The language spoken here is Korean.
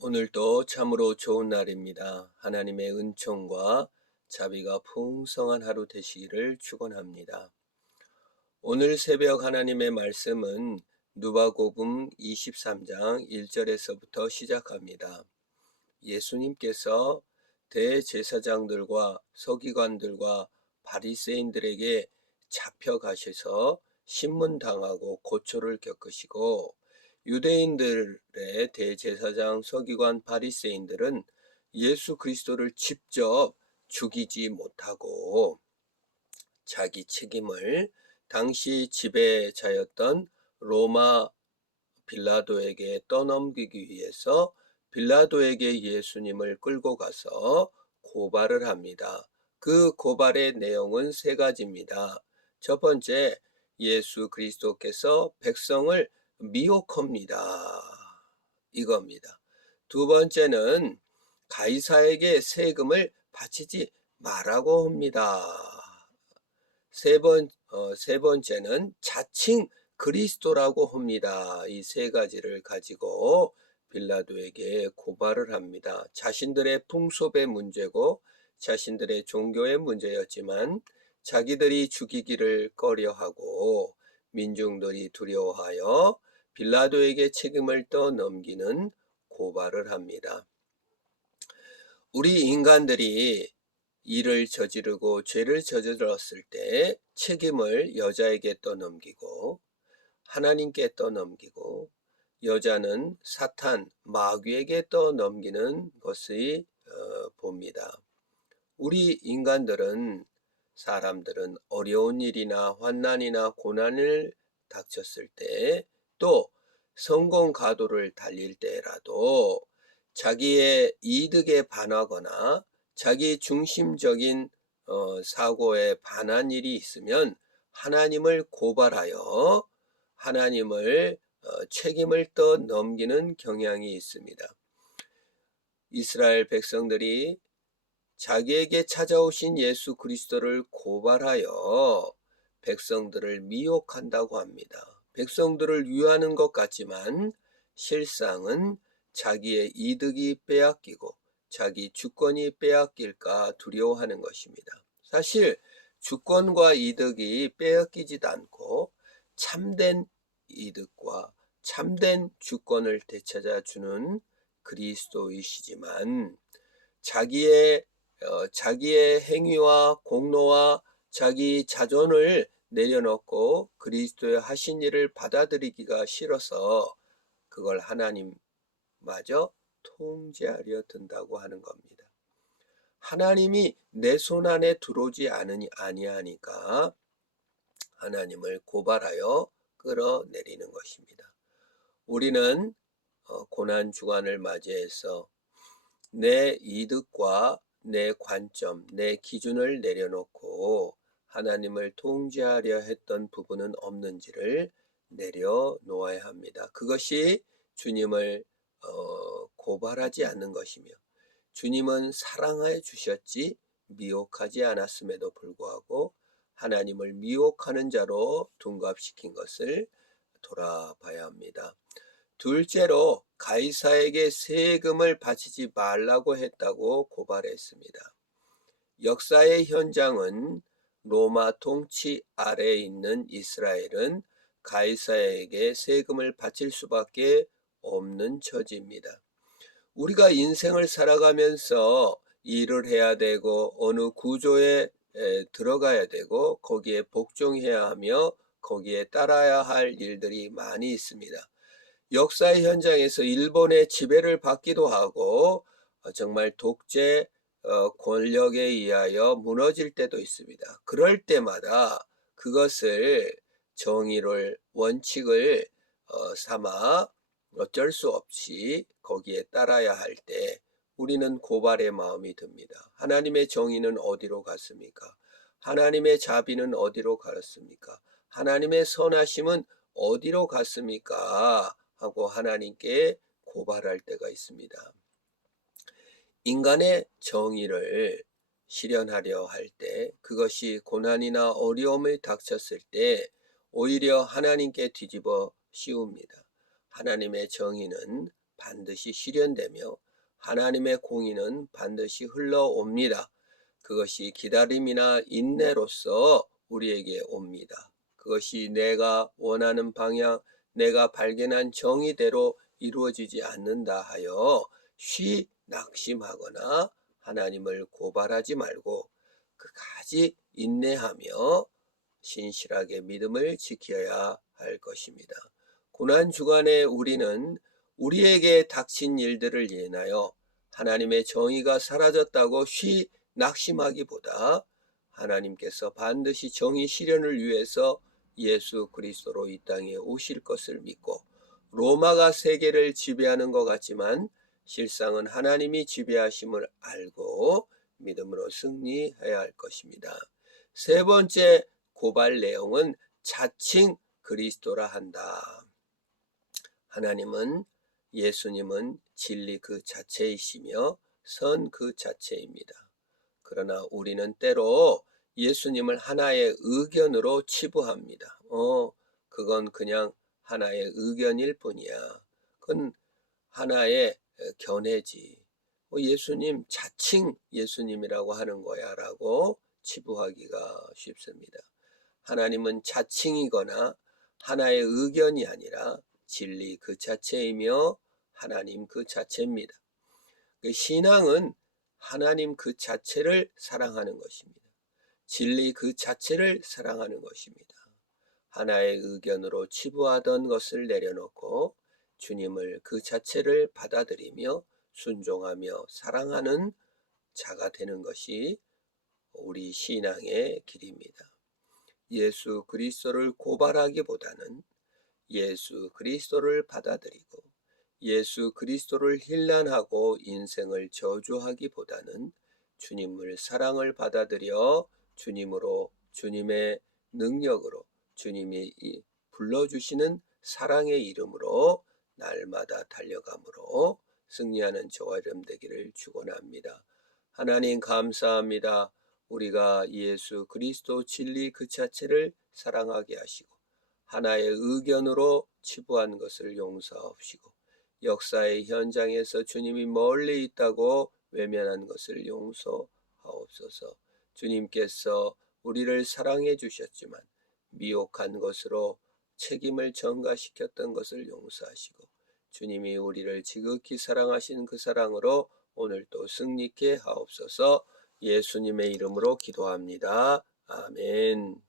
오늘도 참으로 좋은 날입니다. 하나님의 은총과 자비가 풍성한 하루 되시기를 축원합니다. 오늘 새벽 하나님의 말씀은 누가복음 23장 1절에서부터 시작합니다. 예수님께서 대제사장들과 서기관들과 바리새인들에게 잡혀가셔서 신문당하고 고초를 겪으시고, 유대인들의 대제사장, 서기관, 바리새인들은 예수 그리스도를 직접 죽이지 못하고 자기 책임을 당시 지배자였던 로마 빌라도에게 떠넘기기 위해서 빌라도에게 예수님을 끌고 가서 고발을 합니다. 그 고발의 내용은 세 가지입니다. 첫 번째, 예수 그리스도께서 백성을 미혹합니다. 이겁니다. 두 번째는 가이사에게 세금을 바치지 말라고 합니다. 세 번째는 자칭 그리스도라고 합니다. 이 세 가지를 가지고 빌라도에게 고발을 합니다. 자신들의 풍습의 문제고 자신들의 종교의 문제였지만 자기들이 죽이기를 꺼려하고 민중들이 두려워하여 빌라도에게 책임을 떠넘기는 고발을 합니다. 우리 인간들이 일을 저지르고 죄를 저질렀을 때 책임을 여자에게 떠넘기고 하나님께 떠넘기고, 여자는 사탄, 마귀에게 떠넘기는 것을 봅니다. 우리 인간들은, 사람들은 어려운 일이나 환난이나 고난을 닥쳤을 때, 또 성공 가도를 달릴 때라도 자기의 이득에 반하거나 자기 중심적인 사고에 반한 일이 있으면 하나님을 고발하여 하나님을 책임을 떠넘기는 경향이 있습니다. 이스라엘 백성들이 자기에게 찾아오신 예수 그리스도를 고발하여 백성들을 미혹한다고 합니다. 백성들을 위하는 것 같지만 실상은 자기의 이득이 빼앗기고 자기 주권이 빼앗길까 두려워하는 것입니다. 사실 주권과 이득이 빼앗기지도 않고 참된 이득과 참된 주권을 되찾아주는 그리스도이시지만 자기의 행위와 공로와 자기 자존을 내려놓고 그리스도의 하신 일을 받아들이기가 싫어서 그걸 하나님마저 통제하려 든다고 하는 겁니다. 하나님이 내 손 안에 들어오지 아니하니까 하나님을 고발하여 끌어내리는 것입니다. 우리는 고난 주간을 맞이해서 내 이득과 내 관점, 내 기준을 내려놓고 하나님을 통제하려 했던 부분은 없는지를 내려놓아야 합니다. 그것이 주님을 고발하지 않는 것이며, 주님은 사랑하여 주셨지 미혹하지 않았음에도 불구하고 하나님을 미혹하는 자로 둔갑시킨 것을 돌아봐야 합니다. 둘째로 가이사에게 세금을 바치지 말라고 했다고 고발했습니다. 역사의 현장은 로마 통치 아래에 있는 이스라엘은 가이사에게 세금을 바칠 수밖에 없는 처지입니다. 우리가 인생을 살아가면서 일을 해야 되고 어느 구조에 들어가야 되고 거기에 복종해야 하며 거기에 따라야 할 일들이 많이 있습니다. 역사의 현장에서 일본의 지배를 받기도 하고 정말 독재 권력에 의하여 무너질 때도 있습니다. 그럴 때마다 그것을 정의를 원칙을 삼아 어쩔 수 없이 거기에 따라야 할 때 우리는 고발의 마음이 듭니다. 하나님의 정의는 어디로 갔습니까? 하나님의 자비는 어디로 갔습니까? 하나님의 선하심은 어디로 갔습니까? 하고 하나님께 고발할 때가 있습니다. 인간의 정의를 실현하려 할 때, 그것이 고난이나 어려움을 닥쳤을 때 오히려 하나님께 뒤집어 씌웁니다. 하나님의 정의는 반드시 실현되며 하나님의 공의는 반드시 흘러옵니다. 그것이 기다림이나 인내로서 우리에게 옵니다. 그것이 내가 원하는 방향, 내가 발견한 정의대로 이루어지지 않는다 하여 쉬 낙심하거나 하나님을 고발하지 말고 끝까지 인내하며 신실하게 믿음을 지켜야 할 것입니다. 고난 주간에 우리는 우리에게 닥친 일들을 인하여 하나님의 정의가 사라졌다고 쉬 낙심하기보다 하나님께서 반드시 정의 실현을 위해서 예수 그리스도로 이 땅에 오실 것을 믿고 로마가 세계를 지배하는 것 같지만 실상은 하나님이 지배하심을 알고 믿음으로 승리해야 할 것입니다. 세 번째 고발 내용은 자칭 그리스도라 한다. 하나님은 예수님은 진리 그 자체이시며 선 그 자체입니다. 그러나 우리는 때로 예수님을 하나의 의견으로 치부합니다. 그건 그냥 하나의 의견일 뿐이야. 그건 하나의 견해지. 예수님 자칭 예수님이라고 하는 거야 라고 치부하기가 쉽습니다. 하나님은 자칭이거나 하나의 의견이 아니라 진리 그 자체이며 하나님 그 자체입니다. 신앙은 하나님 그 자체를 사랑하는 것입니다. 진리 그 자체를 사랑하는 것입니다. 하나의 의견으로 치부하던 것을 내려놓고 주님을 그 자체를 받아들이며 순종하며 사랑하는 자가 되는 것이 우리 신앙의 길입니다. 예수 그리스도를 고발하기보다는 예수 그리스도를 받아들이고 예수 그리스도를 힐난하고 인생을 저주하기보다는 주님을 사랑을 받아들여 주님으로 주님의 능력으로 주님이 불러주시는 사랑의 이름으로 날마다 달려감으로 승리하는 저와 여러분 되기를 축원합니다. 하나님 감사합니다. 우리가 예수 그리스도 진리 그 자체를 사랑하게 하시고 하나의 의견으로 치부한 것을 용서하옵시고 역사의 현장에서 주님이 멀리 있다고 외면한 것을 용서하옵소서. 주님께서 우리를 사랑해 주셨지만 미혹한 것으로 책임을 전가시켰던 것을 용서하시고 주님이 우리를 지극히 사랑하신 그 사랑으로 오늘 또 승리케 하옵소서. 예수님의 이름으로 기도합니다. 아멘.